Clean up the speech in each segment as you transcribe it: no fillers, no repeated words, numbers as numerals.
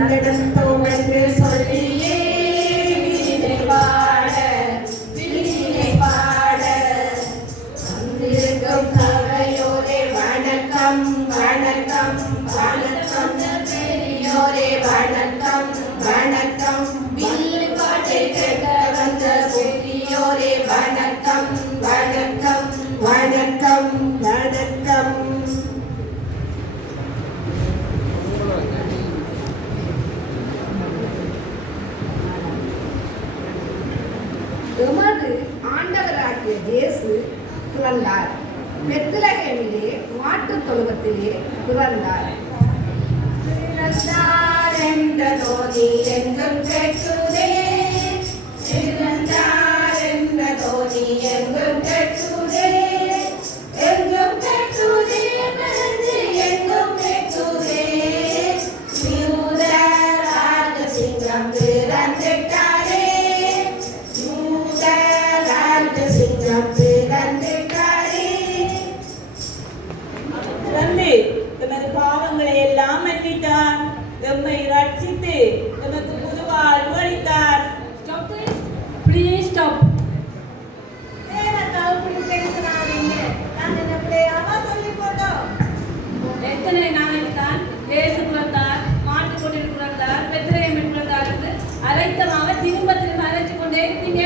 வந்தெடுத்தோம் என்று சொல்லியே பாட வந்திருக்கும் சபையோரே வணக்கம் வணக்கம் வணக்கம் பெரியோரே வணக்கம் வணக்கம் வில்லு பாட்டை கேட்க வந்த பெரியோரே வணக்கம் வணக்கம் வணக்கம் வணக்கம். எமது ஆண்டவராகிய இயேசு பிறந்தார். பெத்லகேமிலே மாட்டுத் தொழுவத்திலே பிறந்தார். பிறந்தார் என்ற தோனி எங்கும் கேட்குதே, பிறந்தார் என்ற தோனி எங்கும் கேட்குதே, எங்கும் கேட்குதே எங்கும் கேட்குதே. யூத ராஜசிங்கம் பிறந்திட்டாரே, யூத ராஜசிங்கம் பிறந்திட்டாரே. தந்தை எமது பாவங்களை எல்லாம் மன்னித்தார், எம்மை ரட்சித்து எமக்கு புது வாழ்வு அளித்தார். Please stop. எத்தனை நாளைக்கு தான் இயேசு பிறந்தார், மாட்டுக் கொண்டில் பிறந்தார், பெத்லகேமில் பிறந்தார் என்று அரைத்தமாக திரும்ப திரும்ப அரைச்சு கொண்டே இருப்பீங்க.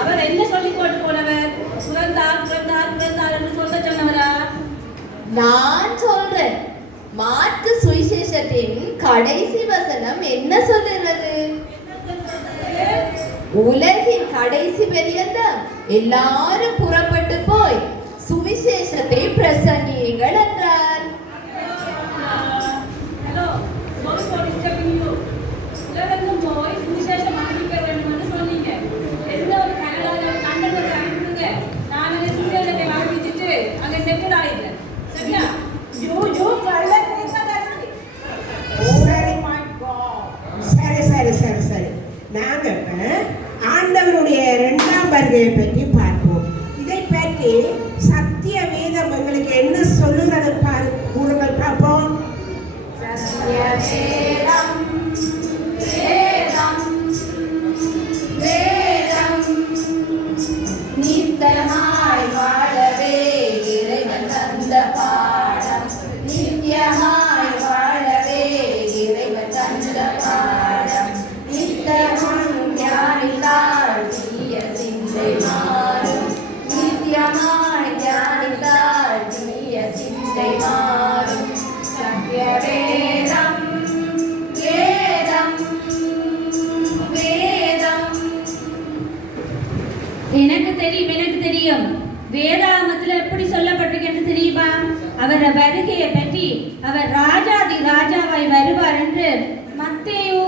அவர் என்ன சொல்லி போட்டு போனவர்? பிறந்தார் பிறந்தார் பிறந்தார் என்று சொல்ல சொன்னவரா? நான் சொல்றேன். மாற்கு சுவிசேஷத்தின் கடைசி வசனம் என்ன சொல்லுகிறது? உலகின் கடைசி பரியந்தம் எல்லாரும் புறப்பட்டு போய் சுவிசேஷத்தை பிரசங்கியுங்கள் என்றார். Hello, sorry for disturbing you. உலகெங்கும் போய் சுவிசேஷம் அறிவிக்க வேண்டும் என்று சொன்னீங்க. எந்த ஒரு கனடாவில் ஒரு கண்டனத்தை அனுப்புங்க. நான் அந்த சுவிசேஷத்தை அறிவிச்சிட்டு அங்கே செட்டில் ஆயிடுறேன். சரியா? சரி சரி சரி சரி. நாங்க இப்ப ஆண்டவருடைய இரண்டாம் வருகையை பற்றி பார்ப்போம். இதை பற்றி சத்திய வேதம் உங்களுக்கு என்ன சொல்லுகிறது கூறுங்கள் பார்ப்போம். சத்திய வேதம் வேதம் வேதம் நித்தமாய் வாழவே இறைவன் தந்த பாடம், நித்தியமாய் வாழவே இறைவன் தந்த பாடம். நித்தமும் ஞானித்தால் தீய சிந்தை மாறும், நித்தியமாய் ஞானித்தால் தீய சிந்தை மாறும். சத்திய வேதம் வேதம் வேதம். எனக்கு தெரியும் வேதாகமத்துல எப்படி சொல்லப்பட்டிருக்கிறது தெரியுமா? அவர் வருகையை பற்றி அவர் ராஜாதி ராஜாவாய் வருவார் என்று மத்தேயு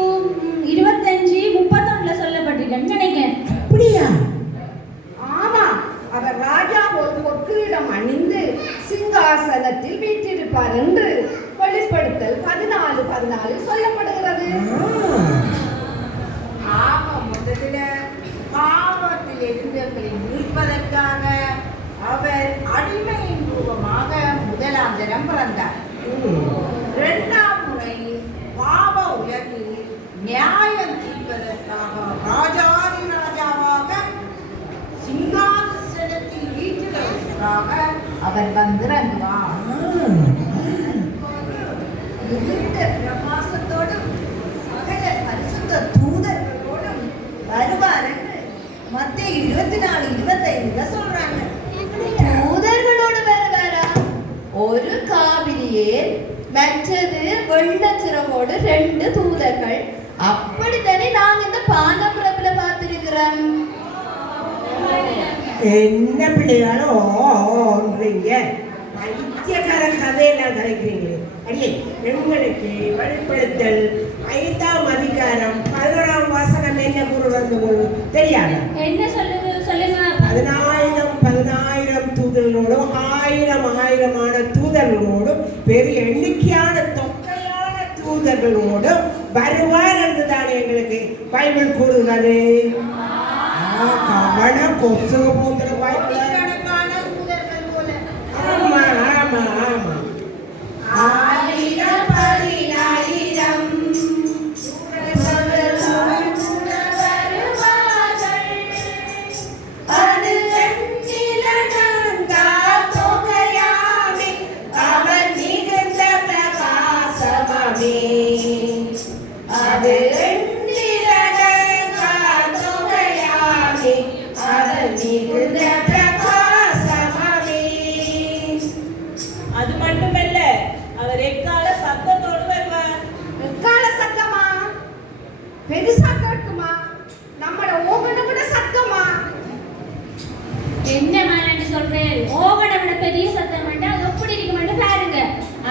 25:31 சொல்லப்பட்டிருக்கேன்னு நினைக்கிறேன். அப்படியா? ஆமா, அவர் ராஜா ஒரு பொற்கிரீடம் அணிந்து சிங்காசனத்தில் வீற்றிருப்பார் என்று வெளிப்படுத்தல் 14:14 சொல்லப்படுகிறது. ஆமாம், முதலில் பாவத்தில் இருந்தவர்களை மீட்பதற்காக அவர் அடிமையின் ரூபமாக முதலாம் தினம் பிறந்தார். இரண்டாம் முறை பாவ உலகில் நியாயம் தீர்ப்பதற்காக ராஜாதி ராஜாவாக சிங்காசனத்தில் வீற்றிருப்பதற்காக அவர் வந்திறங்குவார். மிகுந்த பிரகாசத்தோடும் சகல பரிசுத்த தூதர்களோடும் வருவார் என்று மத்தேயு 24:25 சொல்றாங்க. தூதர்களோடு வருவாரா? ஒரு காபிரியர், மற்றது வெள்ளச்சிறகோடு 2 தூதர்கள். அப்படித்தானே நாங்க இந்த பானபுரத்துல பார்த்திருக்கிறோம். என்ன பிள்ளைகளோன்றீங்க, பைத்தியக்கார கதையெல்லாம் கலைக்கிறீங்களே. அடியே, எங்களுக்கு வெளிப்படுத்தல் 5ஆம் அதிகாரம் 11ஆம் வசனம் என்ன கூறுவது தெரியாது? என்ன சொல்லுங்க சொல்லுங்க. 10,000 தூதர்களோடும் 1000 தூதர்களோடும் பெரிய எண்ணிக்கையான தொகையான தூதர்களோடும் வருவார் என்றுதான் எங்களுக்கு பைபிள் கூறுகிறது. கவன கொசு போன்ற பைபிள் கோடிக்கணக்கான தூதர்கள் மிகுந்த பிரகாசமாவே. அது மட்டுமல்ல, அவர் எக்கால சத்தத்தோடு வருவார். எக்கால சத்தமா? பெருசா கேட்குமா? நம்மட ஓவனை விட சத்தமா? என்ன மாலாண்டி சொல்றேன்? ஓவனை விட பெரிய சத்தம் வேண்டாம். அது எப்படி இருக்குமென்று பாருங்க.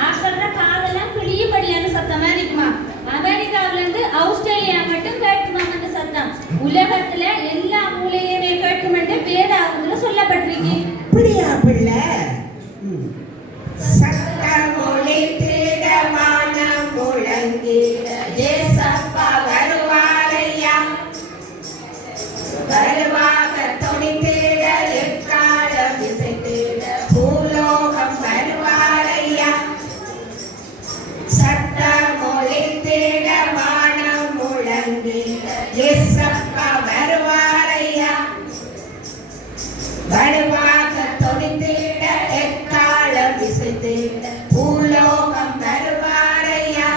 ஆக்கள்ற காதெல்லாம் கிளியபடியான சத்தமா இருக்குமா? அமெரிக்காவில இருந்து ஆஸ்திரேலியா மட்டும் கேட்குமா அந்த சத்தம். உலகத்துல எல்லா மூலையுமே கேட்கும் என்று வேதாகமத்துல சொல்லப்பட்டிருக்கு. அப்படியா பிள்ளை? சத்தமொழி திடமான முழங்கிட ஏசப்பா வருவாரையா. வருவாக துணித்திட எக்காலம் இசைத்திட பூலோகம் வருவாரையா. சத்தமொழி திடமான முழங்கிட ஏசப்பா வருவாரையா. வருவாக துணித்திட எக்காலம் இசைத்திட பூலோகம் வருவாரையா.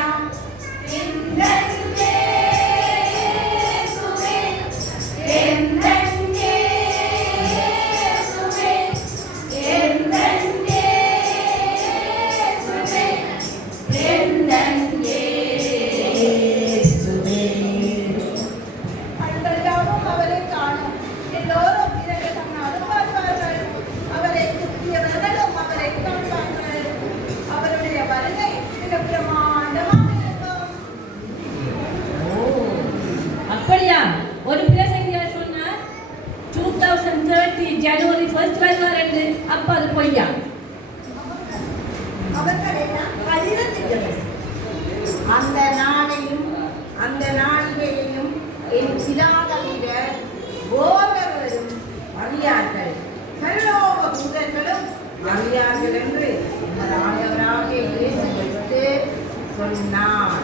கண்டெல்லாம் அவரை காணும். எல்லோரும் இரண்டு கண்ணாலும் பார்ப்பார்கள். அவரை சுற்றியவர்களும் அவரை காண்பார்கள். அவருடைய வருகை மிக பிரமாண்டமாக இருக்கும். அப்படியா? ஒரு பிரசங்கியார் சொன்னார் 2030 ஜனவரி 1 வருவார் என்று. அப்ப அது பொய்யா? அவர்கள் எல்லாம் கள்ளத்திட்டவர். அந்த நாளையும் அந்த நாளிகையையும் என் பிதாதவிட ஒவ்வொருவரும் அறியார்கள். பரலோக தூதர்களும் அறியார்கள் என்று நமது ஆண்டவராகிய இயேசு கிறிஸ்து சொன்னார்.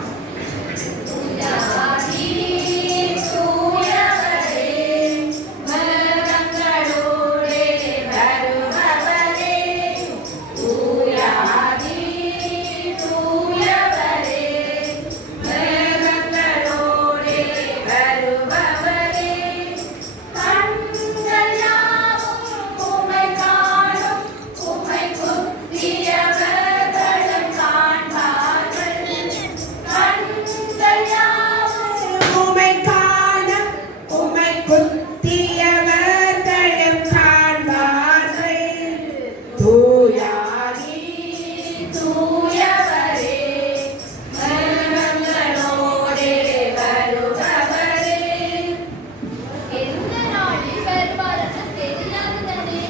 எந்த நாளில் வருவார்னு தெரியாதுதானே.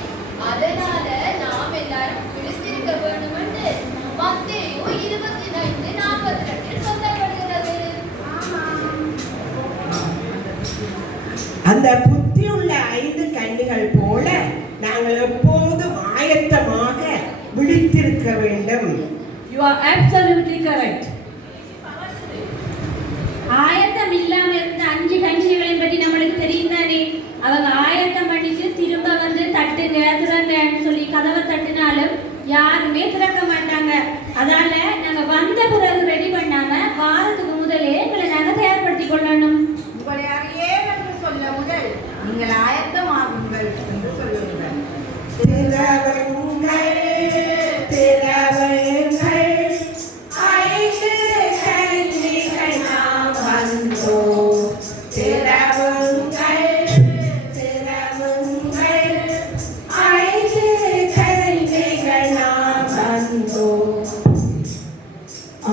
அதனால நாம் எல்லாரும் விழித்திருக்க வேண்டும் என்று மத்தேயு 25:42 சொல்லப்படுகிறது. அந்த புத்தியுள்ள 5 கன்னிகள் போல நாங்கள் எப்போதும் ஆயத்தமாக விழித்திருக்க வேண்டும். You are absolutely correct. ஆயத்தம் இல்லாம இருந்த 5 கன்னிகளை பற்றி நம்மளுக்கு தெரியும் தானே. அவங்க ஆயத்தம் பண்ணிட்டு திரும்ப வந்து தட்டுங்க திறங்கன்னு சொல்லி கதவை தட்டினாலும் யாருமே திறக்க மாட்டாங்க. அதனால நாங்க வந்த பிறகு ரெடி பண்ணாம வாரத்துக்கு முதலே எங்களை நாங்க தயார்படுத்திக் கொள்ளணும். உங்களை அறியேன் என்று சொல்ல முதல் நீங்கள் ஆயத்தமாகுங்கள் என்று சொல்லுங்கள். திறவுங்கள், திறவுங்கள், 5 கன்னிகள் நாம் வந்தோம். திறவுங்கள், திறவுங்கள், 5 கன்னிகள் நாம் வந்தோம்.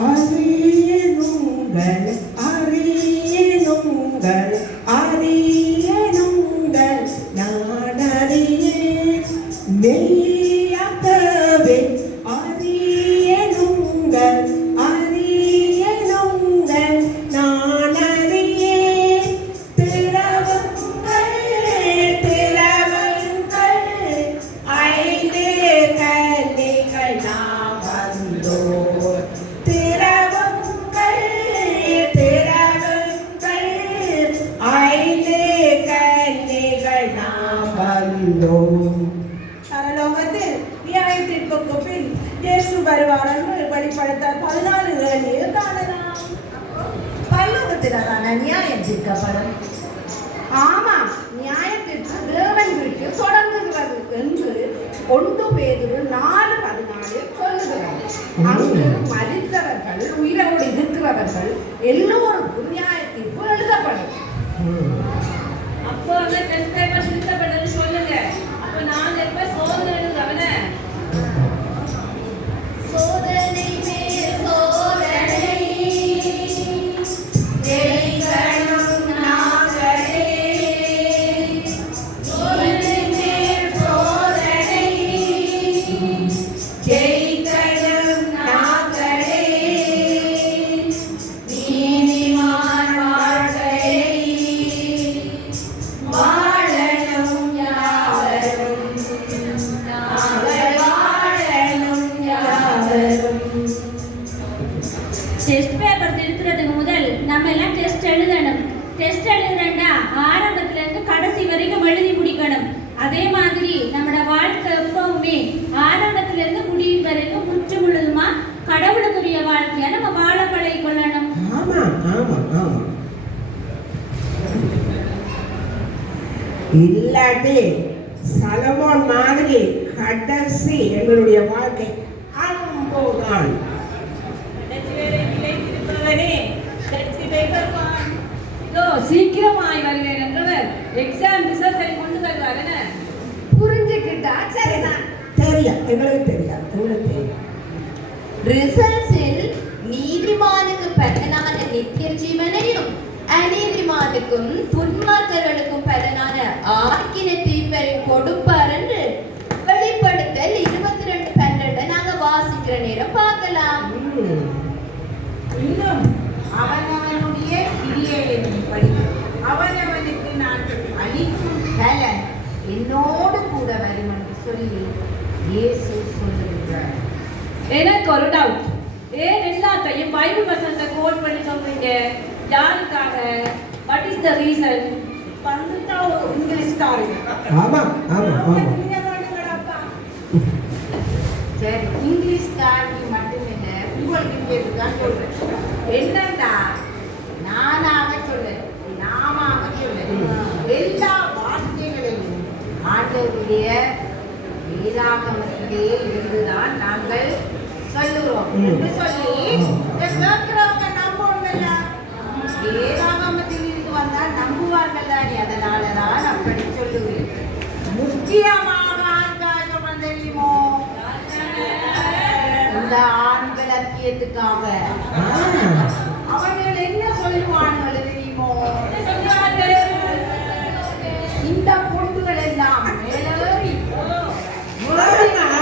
அறியனுங்கள், அறியனுங்கள், அறியனுங்கள், நான் அறியேன் மெய்யாகவே. அறியனுங்கள், அறியனுங்கள், நான் அறியேன். திறவுங்கள், திறவுங்கள், 5 கன்னிகள் நாம் வந்தோம். திறவுங்கள், திறவுங்கள், 5 கன்னிகள் நாம் வந்தோம். பரலோகத்தில் நியாயத்தீர்ப்புக்கு பின் இயேசு வருவார் என்று வெளிப்படுத்த 14 காணலாம். பரலோகத்திலான நியாயம் தீர்க்கப்படும். ஆமா, நியாயத்திற்கு தேவன் வீட்டு 1 பேதுரு 4:14 சொல்லுகிறார். அங்கு மரித்தவர்கள் உயிரோடு இருக்கிறவர்கள் எல்லோருக்கும் நியாய தீர்ப்பு எழுதப்படும். அப்போ அந்த டெஸ்ட் பேப்பர் திருத்தப்பட்டது சொல்லுங்க. அப்ப நான் எப்ப சோதனை எழுதுறவன சோதனை மேல் சோதனை ஜெயிக்கணும் நாங்களே, சோதனை மேல் சோதனை, ஜெயிக்கணும் நாங்களே, நீதிமான் வாழ்க்கையை வாழணும் யாவரும், நாங்கள் வாழணும் யாவரும். டெஸ்ட் பேப்பர் திருத்துறதுக்கு முதல் நம்ம எல்லாம் டெஸ்ட் எழுதணும். டெஸ்ட் எழுதுறேன்னா ஆரம்பத்துல இருந்து கடைசி வரைக்கும் எழுதி முடிக்கணும். அதே மாதிரி நம்மளோட வாழ்க்கை எப்பவுமே ஆரம்பத்துல இருந்து முடிவு வரைக்கும் முற்று முழுதுமா கடவுளுக்குரிய வாழ்க்கையா நம்ம வாழ பழகிக் கொள்ளணும். ஆமா ஆமா ஆமா. இல்லாட்டி சலமோன் மாதிரி கடைசி எங்களுடைய வாழ்க்கை அன்புதான். கடைசி வரை நிலைத்திருப்பவனே கடைசி பேப்பர் வான். இதோ சீக்கிரமாய் வருவேன் என்றவர் எக்ஸாம் ரிசல்ட்டை கொண்டு வருவார். என்ன புரிஞ்சுக்கிட்டா சரிதான். தெரியும், எங்களுக்கு தெரியாது, உங்களுக்கு தெரியும். ரிசல்ட்ஸில் நீதிமானுக்கு பலனான நித்திய ஜீவனையும் அநீதிமானுக்கும் துன்மார்க்கர்களுக்கும் பலனான ஆக்கின தீர்ப்பையும் கொடுப்பார் என்று வெளிப்படுத்தல் 22:12 நாங்க வாசிக்கிற நேரம் பார்க்கலாம். இன்னும் அவனவனுடைய கிரியையின்படி அவனவனுக்கு நான் அளிக்கும் பலன் என்னோடு கூட வரும் என்று சொல்லி இயேசு சொல்லுகிறார். எனக்கு ஒரு டவுட். ஏன் எல்லாத்தையும் பைபிள் வசனத்தை கோட் பண்ணி சொல்றீங்க? யாருக்காக? What is the reason? வந்துட்டா ஒரு இங்கிலீஷ்காரங்க. ஆமா ஆமா ஆமா. நீங்க வேணுங்கடாப்பா. சரி, இங்கிலீஷ்காரங்க மட்டுமில்லை, உங்களுக்கு கேட்டுதான் சொல்றேன். என்னண்டா நானாக சொல்ல, நாமாக சொல்ல, எல்லா வார்த்தைகளையும் ஆண்டவருடைய வேதாகமத்திலே இருந்துதான் நாங்கள் சொல்லுகிறோம் என்று சொல்லி கேட்கிறவங்க நம்புவோம்ல. வேதாகமத்தில் இருந்து வந்தால் நம்புவார்கள் தானே, அதனாலதான் அப்படி சொல்லுவேன். முக்கியமாக ஆண்கள் சொல்றது தெரியுமோ? இந்த ஆண்கள் அத்தியத்துக்காக அவர்கள் என்ன சொல்லுவார்கள் தெரியுமோ? இந்த பொண்டுகள் எல்லாம் மேலேறி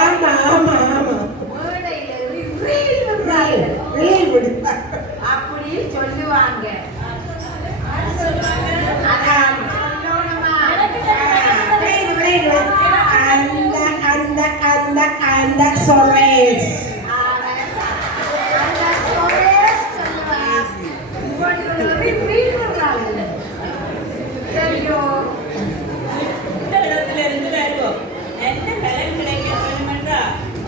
ஆமா ஆமா ஆமா. மேடையில ஏறி ரீல் விடுறார்கள். ரீல் விடுறாங்க. அப்படி சொல்லுவாங்க. அதான் சொல்லணுமா? அந்த அந்த அந்த சுரேஷ். அந்த சுரேஷ் சொல்லுவாங்க. இவர்கள் ரீல் விடுறார்கள். சரியோ? இந்த இடத்திலிருந்து வருவோம். என்ன பலன் கிடைக்க வேண்டுமென்றா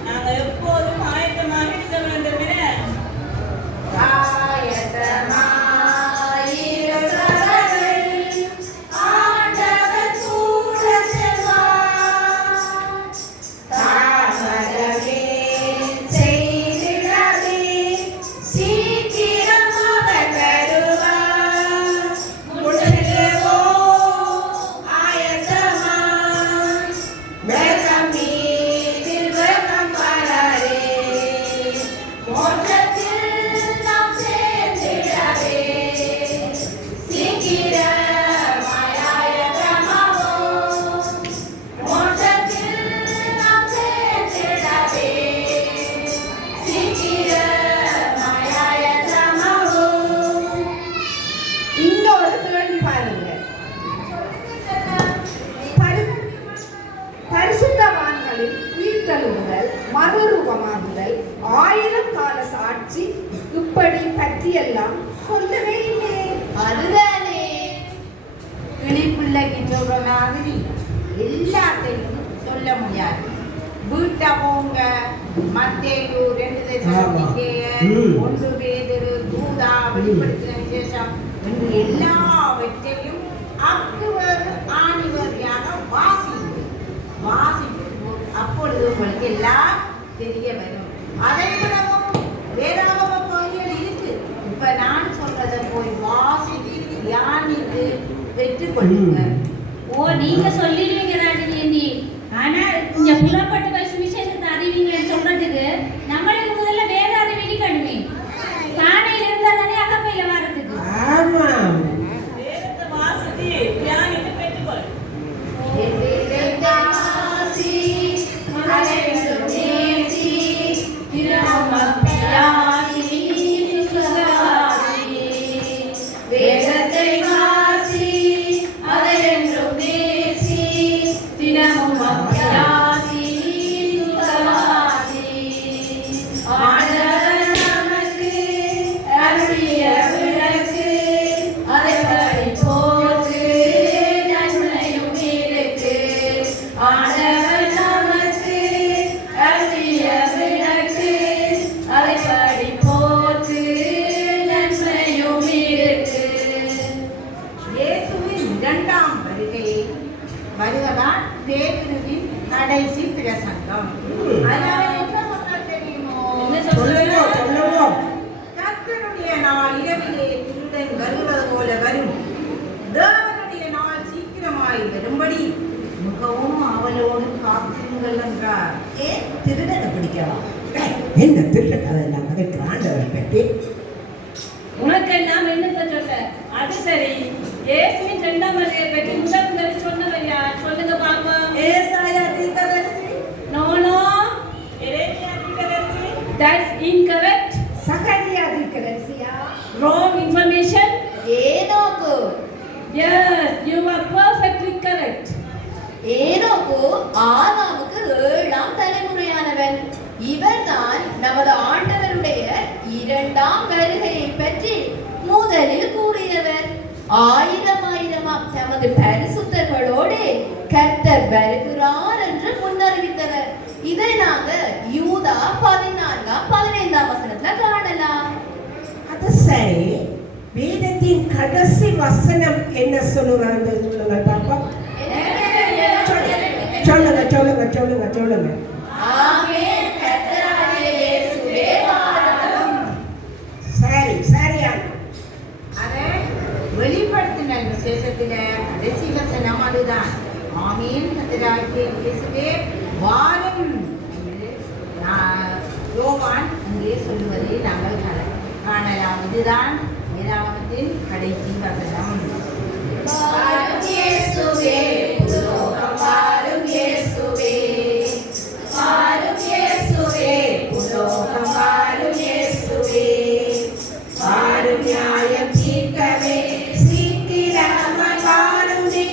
நாங்கள் எப்போதும் ஆயத்தமாக இருக்க வேண்டும் என ஆண்டவர் கூட செல்வார். தாமதமே செய்திடாதே, சீக்கிரம் அவர் வருவார். முன்னேறுவோ ஆயத்தமா, வேகம் மீதில் வேகம் வராதே, மோட்சத்தில் நாம் சேர்ந்திடவே, சீக்கிரமாய் ஆயத்தமாவோம். மோட்சத்தில் நாம் சேர்ந்திடவே, சீக்கிரமாய் ஆயத்தமாவோம். இங்க ஒரு கேள்வி பாருங்க. பரிசுத்தவான்களின் உயிர்த்தெழுதல், மறுரூபமாகுதல், 1000 கால சாட்சி இப்படி பற்றியெல்லாம் சொல்லவே இல்லை. அதுதானே கிளிப்பிள்ளைக்கு சொல்ற மாதிரி எல்லாத்தையும் சொல்ல முடியாது. வீட்டை போங்க, மத்தேயு 2 தெசலோனிக்கேயர், 1 பேதுரு, யூதா, வெளிப்படுத்தின விசேஷம் என்று எல்லாவற்றையும் அக்குவர் ஆணிவரியாக வாசிப்பு அப்பொழுது உங்களுக்கு எல்லாம் தெரிய வரும். அதை விடவும் வேதாகம பகுதிகள் இருக்கு. இப்ப நான் சொல்றதை போய் வாசித்து தியானித்து பெற்றுக்கொள்ளுங்க. ஓ நீங்க சொல்லிடுவீங்க ராஜினி. ஆனா இந்த புறப்பட்டு போய் சுவிசேஷத்தை அறிவிங்கன்னு சொல்றதுக்கு நம்மளுக்கு முதல்ல வேத அறிவினி கடுமை. காணையில இருந்தா தானே அகப்பையில வர்றதுக்கு. ஆமாம். வேதத்தை வாசித்து தியானித்து பெற்றுக்கொள். வேதத்தை வாசி அதை என்றும் நேசி தினமும் அபியாசி சுகவாசி ஆண்டவர் நமக்கு அருளிய விளக்கு அதை படிப்போர்க்கு நன்மையும் இருக்கு. ஆண்டவர் நமக்கு அருளிய விளக்கு அதை படிப்போர்க்கு நன்மையும் இருக்கு. இயேசுவின் இரண்டாம் வருகைதான் பேதுருவின் கடைசி பிரசங்கம். அதனால என்ன சொன்னார் தெரியுமோ? சொல்லுவோம். கர்த்தருடைய நாள் இரவிலே திருடன் வருவது போல வரும். தேவனுடைய நாள் சீக்கிரமாய் வரும்படி மிகவும் அவளோடு காத்திருங்கள் என்றார். ஏன் திருடனை பிடிக்கலாம்? என்ன திருட கதை எல்லாம் கதைக்கு ஆண்டவரை பற்றி உனக்கெல்லாம் என்னத்தை சொல்ல? அது சரி, இயேசுவின் இரண்டாம் வருகையை பற்றி முதல் சொன்னவர் யார்? சொல்லுங்க பாப்பா. ஏசாயா தீர்க்கதரிசி. No, no, எரேமியா தீர்க்கதரிசி. that's incorrect. Zechariah தீர்க்கதரிசியா? Wrong information. ஏனோக்கு Yes, you are perfectly correct. ஏனோக்கு ஆதாமுக்கு 7ஆம் தலைமுறையானவன். இவர்தான் நமது ஆண்டவருடைய இரண்டாம் வருகையை பற்றி முதலில் கூறியவர். ஆயிரமாயிரமாம் தமது பரிசுத்தர்களோடு கர்த்தர் வருகிறார் என்று முன்னறிவித்தவர். இதை நாங்க யூதா 14 15 வசனத்துல காணலாம். அது சரி, வேதத்தின் கடைசி வசனம் என்ன சொல்லுறாங்க? சொல்லுங்க பாப்பா. சொல்லுங்க. ஆமென். கர்த்தராகிய இயேசுவே வாழட்டும். சரியா. அதை வெளிப்படுத்தின விசேஷத்துல கடைசி வசனம் அதுதான். ஆமீன் கர்த்தராகிய இயேசுவே வாரும் என்று யோவான் அங்கே சொல்லுவதை நாங்கள் காணலாம். இதுதான் வேதாகமத்தின் கடைசி வசனம். வாரும் இயேசுவே, புலோகம் வாரும் இயேசுவே. வாரும் இயேசுவே, புலோகம் வாரும் இயேசுவே. வாரும் நியாயம் தீர்க்கவே சீக்கிரமாய் வாருமே.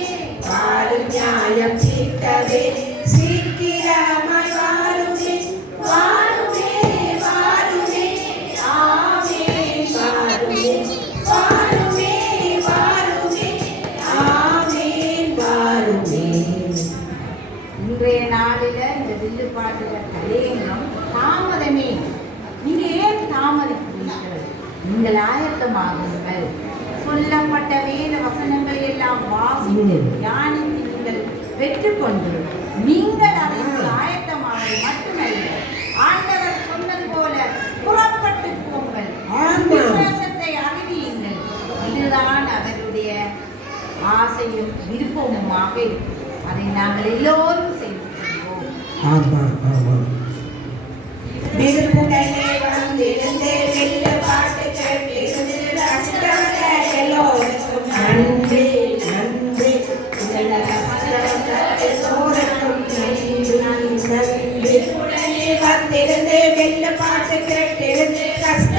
வாரும் நியாயம் தீர்க்கவே சீக்கிரமாய் வாருமே. வாருமே, வாருமே, ஆமென். வாருமே, வாருமே, வாருமே, ஆமென். வாருமே. இன்றைய நாளில் இந்த வில்லு பாட்டுல தலையங்கம் தாமதமே. நீங்க ஏன் தாமதிக்கிறீர்கள்? நீங்கள் ஆயத்தமாகுங்கள். சொல்லப்பட்ட வேத வசனங்களை எல்லாம் வாசித்து தியானித்து நீங்கள் பெற்றுக்கொண்டு நீங்கள் அதற்கு ஆயத்தமாவது மட்டுமல்ல, ஆண்டவர் சொன்னது போல புறப்பட்டு போங்கள், விசுவாசத்தை அறிவியுங்கள். இதுதான் அவருடைய ஆசையும் விருப்பமுமாக இருக்கும். அதை நாங்கள் எல்லோரும் செய்து கொள்வோம். ஆமாம். விருப்புடனே வந்திருந்து வெள்ள பாட்டு கேட்டிருந்து ரசித்தவங்க எல்லோருக்கும் நன்றி. எல்லோருக்கும் நன்றி. விருப்புடனே வந்திருந்து வெள்ள பாட்டு கேட்டிருந்து கஷ்ட